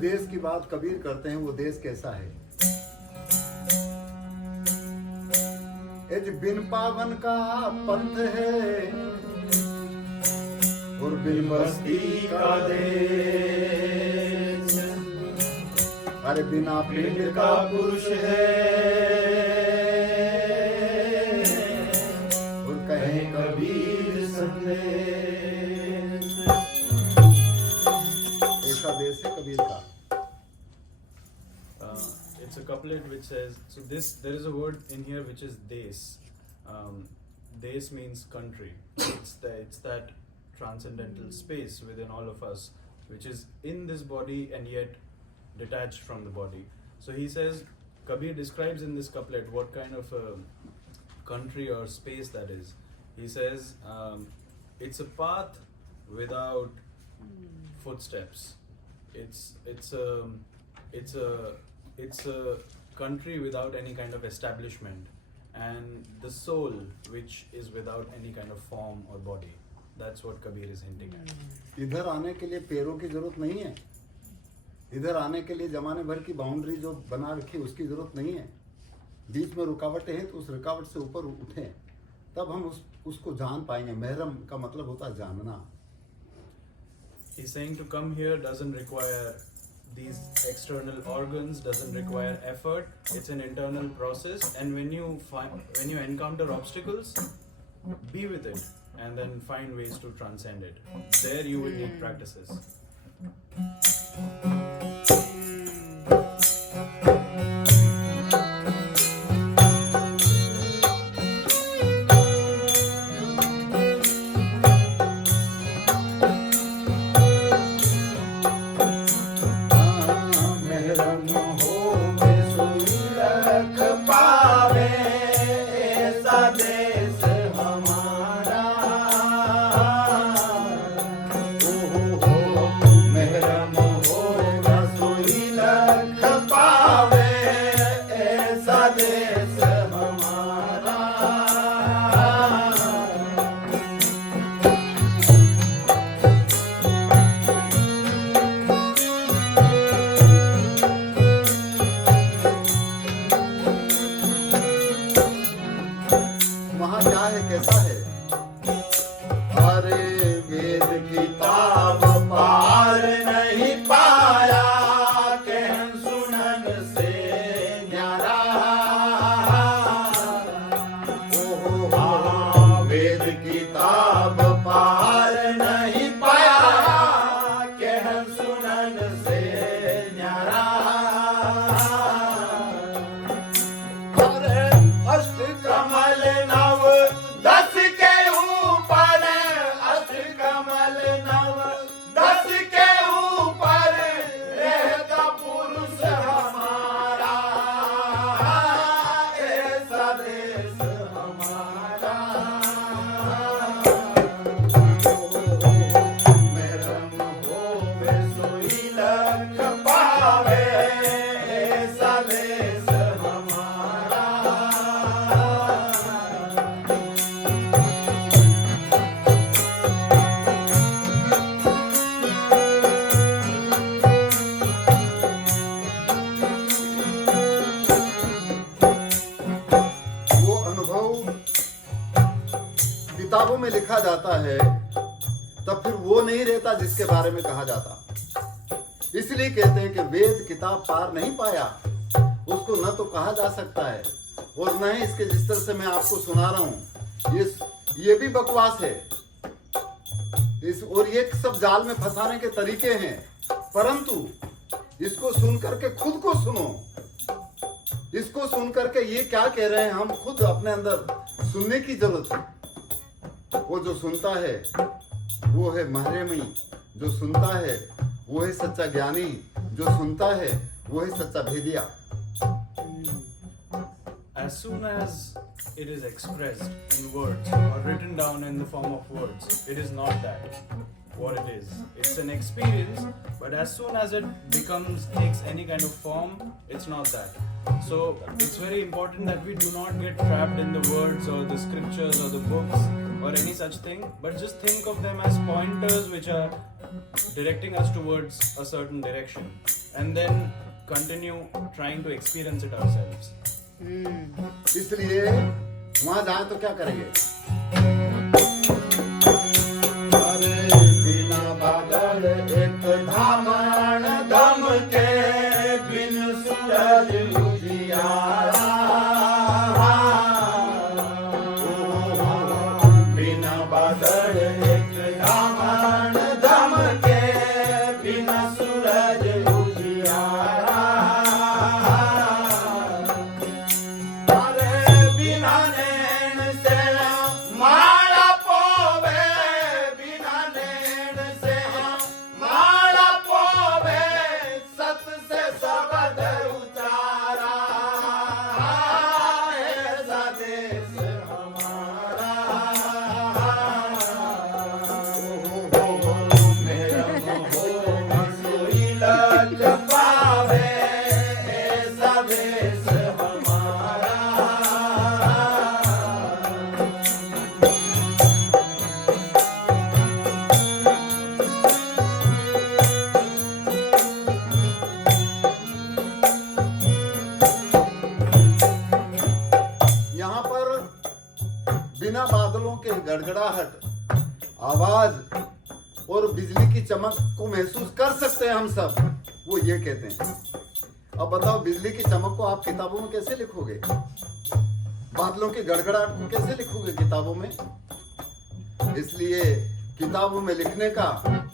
देश की बात कबीर करते हैं वो देश कैसा है। एज बिन पावन का पंथ है और बिन बस्ती का देश, अरे बिना पिंड का पुरुष है और कहे कबीर संदेश। ऐसा देश है कबीर का। It's a couplet which says, so there is a word in here which is des. Des means country. It's that transcendental space within all of us, which is in this body and yet detached from the body. So he says, Kabir describes in this couplet what kind of a country or space that is. He says, it's a path without footsteps. It's a country without any kind of establishment, and the soul which is without any kind of form or body. That's what Kabir is hinting at. इधर आने के लिए पैरों की जरूरत नहीं है, इधर आने के लिए जमाने भर की बाउंड्री जो बना रखी उसकी जरूरत नहीं है। बीच में रुकावटें हैं तो उस रुकावट से ऊपर उठें, तब हम उसको जान पाएंगे। महरम का मतलब होता है जानना। He's saying to come here doesn't require these external organs, doesn't require effort. It's an internal process, and when you encounter obstacles, be with it and then find ways to transcend it. There you will need practices. वहाँ क्या है, कैसा है? अरे वेद किताब पार नहीं पाया, कहन सुनन से न्यारा। वेद किताब पार नहीं पाया, कहन सुनन से न्यारा। अष्ट कमल नव दस के ऊपर, अष्ट कमल नव दस के ऊपर रहता पुरुष हमारा, ऐसा देश हमारा। महरम होवे सोई लख पावे, ऐसा देश हमारा। वो अनुभव किताबों में लिखा जाता है तब फिर वो नहीं रहता जिसके बारे में कहा जाता। इसलिए कहते हैं कि वेद किताब पार नहीं पाया, उसको न तो कहा जा सकता है और न ही इसके जिस तरह से मैं आपको सुना रहा हूं ये भी बकवास है। और ये सब जाल में फंसाने के तरीके हैं, परंतु इसको सुन करके खुद को सुनो। इसको सुन करके ये क्या कह रहे हैं हम खुद अपने अंदर सुनने की जरूरत है। वो जो सुनता है वो है महरेमी, जो सुनता है वो है सच्चा ज्ञानी, जो सुनता है वो है सच्चा भेदिया। As soon as it is expressed in words or written down in the form of words, it is not that what it is. It's an experience, but as soon as it takes any kind of form, it's not that. So it's very important that we do not get trapped in the words or the scriptures or the books or any such thing, but just think of them as pointers which are directing us towards a certain direction, and then continue trying to experience it ourselves. इसलिए वहां जाए तो क्या करेंगे? अरे बिना बादल एक धामण धमके, बिन सूरज उजियारा, बिना बादल एक धामण धमके, बिन सूरज उजियारा, अरे बिना नैन से माला पोवे, बिना नैन से माला पोवे, सत से शब्द उचारा, ऐसा देश हमारा, मेरा मोह सुई लग पावे, ऐसा देश हमारा। यहाँ पर बिना बादलों के गड़गड़ाहट, आवाज और बिजली की चमक को महसूस कर सकते हैं हम सब, वो ये कहते हैं। अब बताओ, बिजली की चमक को आप किताबों में कैसे लिखोगे? बादलों की गड़गड़ाहट को कैसे लिखोगे किताबों में? इसलिए किताबों में लिखने का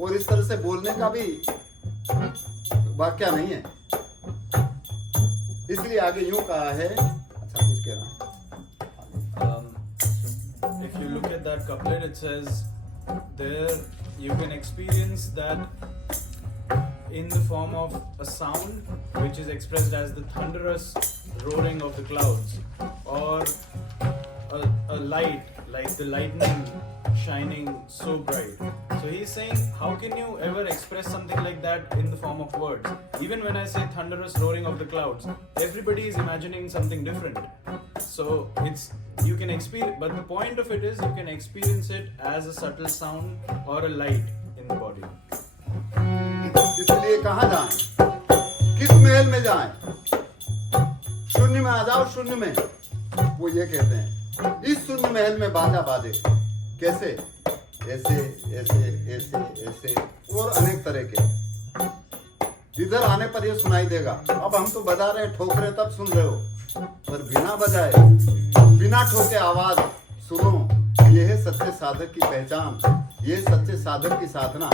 और इस तरह से बोलने का भी वाक्य नहीं है। इसलिए आगे यूं कहा है, अच्छा कुछ कह रहा है। If you look at that couplet, it says there you can experience that in the form of a sound which is expressed as the thunderous roaring of the clouds, or a light like the lightning shining so bright. So he's saying, how can you ever express something like that in the form of words? Even when I say thunderous roaring of the clouds, everybody is imagining something different. So you can experience, but the point of it is you can experience it as a subtle sound or a light in the body. इसलिए कहाँ जाएं? किस महल में जाएं? शून्य में आ जाओ, शून्य में। वो ये कहते हैं, इस शून्य महल में बाजा बाजे। कैसे? ऐसे ऐसे ऐसे ऐसे और अनेक तरह के। इधर आने पर ये सुनाई देगा। अब हम तो बजा रहे हैं, ठोक रहे, तब सुन रहे हो, पर बिना बजाए, बिना ठोके आवाज सुनो। ये है सच्चे साधक की पहचान, ये सच्चे साधक की साधना।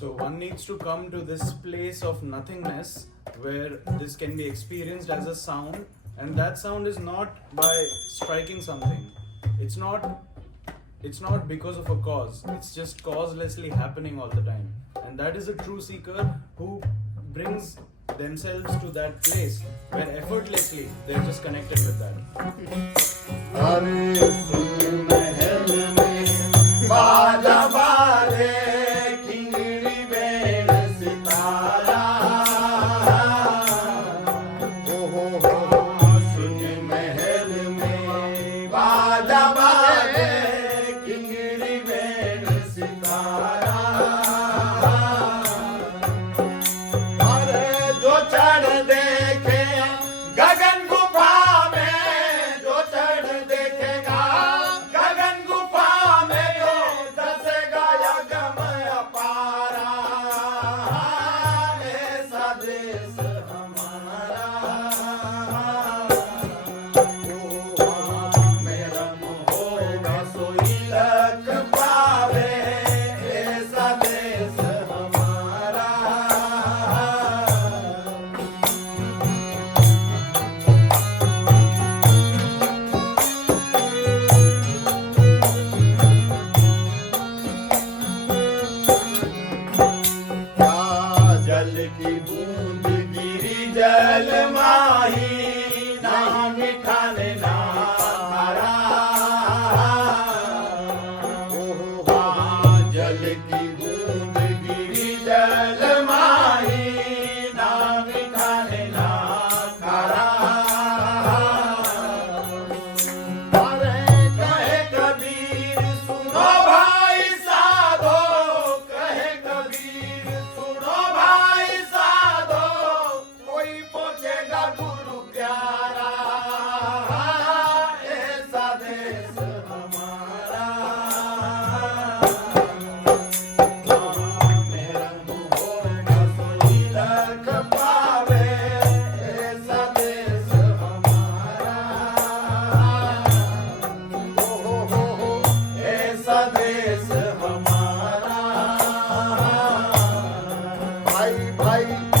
So one needs to come to this place of nothingness where this can be experienced as a sound, and that sound is not by striking something. It's not because of a cause. It's just causelessly happening all the time. And that is a true seeker who brings themselves to that place where effortlessly they're just connected with that. अरे सुन महल में बाजा बाजे, किंगरी बेण सितारा। हो सुन महल में बाजा बाजे, किंगरी बेण सितारा। अरे जो चढ़ देखे गगन गुफा में, जो चढ़ देखेगा गगन गुफा में, तो दस देश हमारा में रंग हो रसोई रख पावे ऐसा देश हमारा हो ऐसा देश हमारा भाई भाई